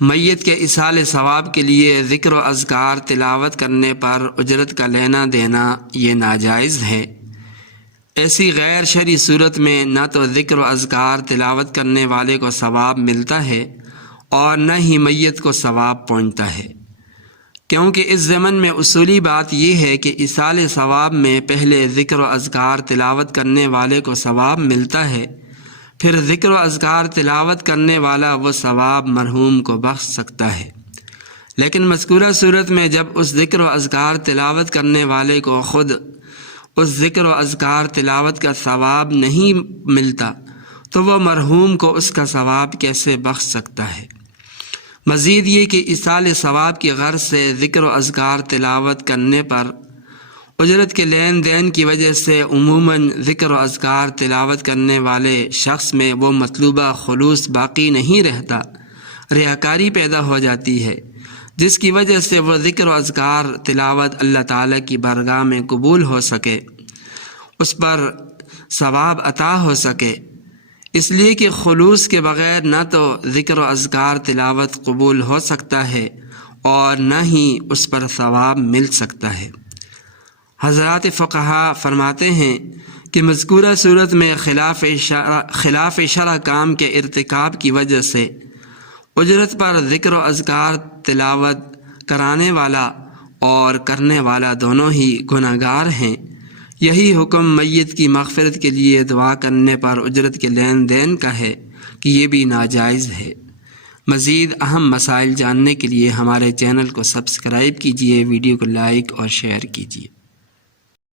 میت کے ایصال ثواب کے لیے ذکر و اذکار تلاوت کرنے پر اجرت کا لینا دینا یہ ناجائز ہے۔ ایسی غیر شرعی صورت میں نہ تو ذکر و اذکار تلاوت کرنے والے کو ثواب ملتا ہے اور نہ ہی میت کو ثواب پہنچتا ہے، کیونکہ اس ضمن میں اصولی بات یہ ہے کہ ایصال ثواب میں پہلے ذکر و اذکار تلاوت کرنے والے کو ثواب ملتا ہے، پھر ذکر و اذکار تلاوت کرنے والا وہ ثواب مرحوم کو بخش سکتا ہے۔ لیکن مذکورہ صورت میں جب اس ذکر و اذکار تلاوت کرنے والے کو خود اس ذکر و اذکار تلاوت کا ثواب نہیں ملتا تو وہ مرحوم کو اس کا ثواب کیسے بخش سکتا ہے؟ مزید یہ کہ ایصال ثواب کی غرض سے ذکر و اذکار تلاوت کرنے پر اجرت کے لین دین کی وجہ سے عموماً ذکر و اذکار تلاوت کرنے والے شخص میں وہ مطلوبہ خلوص باقی نہیں رہتا، ریاکاری پیدا ہو جاتی ہے، جس کی وجہ سے وہ ذکر و اذکار تلاوت اللہ تعالیٰ کی بارگاہ میں قبول ہو سکے، اس پر ثواب عطا ہو سکے۔ اس لیے کہ خلوص کے بغیر نہ تو ذکر و اذکار تلاوت قبول ہو سکتا ہے اور نہ ہی اس پر ثواب مل سکتا ہے۔ حضرات فقہا فرماتے ہیں کہ مذکورہ صورت میں خلاف شرع کام کے ارتکاب کی وجہ سے اجرت پر ذکر و اذکار تلاوت کرانے والا اور کرنے والا دونوں ہی گناہ گار ہیں۔ یہی حکم میت کی مغفرت کے لیے دعا کرنے پر اجرت کے لین دین کا ہے کہ یہ بھی ناجائز ہے۔ مزید اہم مسائل جاننے کے لیے ہمارے چینل کو سبسکرائب کیجیے، ویڈیو کو لائک اور شیئر کیجیے۔